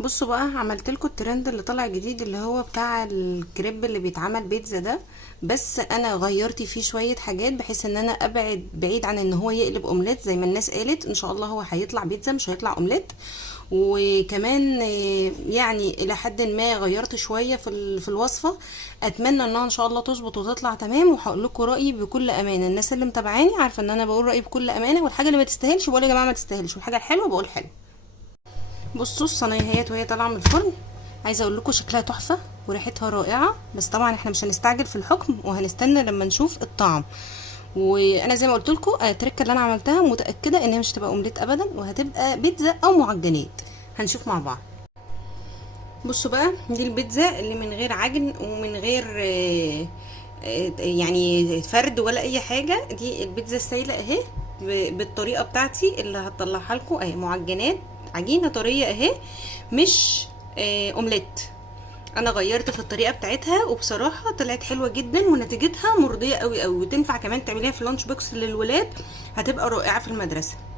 بصوا بقى، عملت لكم الترند اللي طالع جديد اللي هو بتاع الكريب اللي بيتعمل بيتزا ده. بس انا غيرت فيه شويه حاجات بحيث ان انا ابعد بعيد عن ان هو يقلب اومليت زي ما الناس قالت. ان شاء الله هو هيطلع بيتزا مش هيطلع اومليت. وكمان يعني الى حد ما غيرت شويه في الوصفه. اتمنى انها ان شاء الله تظبط وتطلع تمام، وهقول لكم رايي بكل امانه. الناس اللي متابعاني عارفه ان انا بقول رايي بكل امانه، والحاجه اللي ما تستاهلش بقول يا جماعه ما تستاهلش، والحاجه الحلوه بقول حلو. بصوا الصينيه اهيت وهي طالعه من الفرن. عايزه اقول لكم شكلها تحفه وريحتها رائعه، بس طبعا احنا مش هنستعجل في الحكم وهنستنى لما نشوف الطعم. وانا زي ما قلت لكم التركه اللي انا عملتها متاكده ان هي مش هتبقى اومليت ابدا، وهتبقى بيتزا او معجنات. هنشوف مع بعض. بصوا بقى، دي البيتزا اللي من غير عجن ومن غير يعني فرد ولا اي حاجه. دي البيتزا السايله اهي بالطريقه بتاعتي اللي هطلعها لكم اهي. معجنات، عجينه طريه اهي، مش اومليت. انا غيرت في الطريقه بتاعتها وبصراحه طلعت حلوه جدا ونتيجتها مرضيه قوي قوي، وتنفع كمان تعمليها في لانش بوكس للولاد، هتبقى رائعه في المدرسه.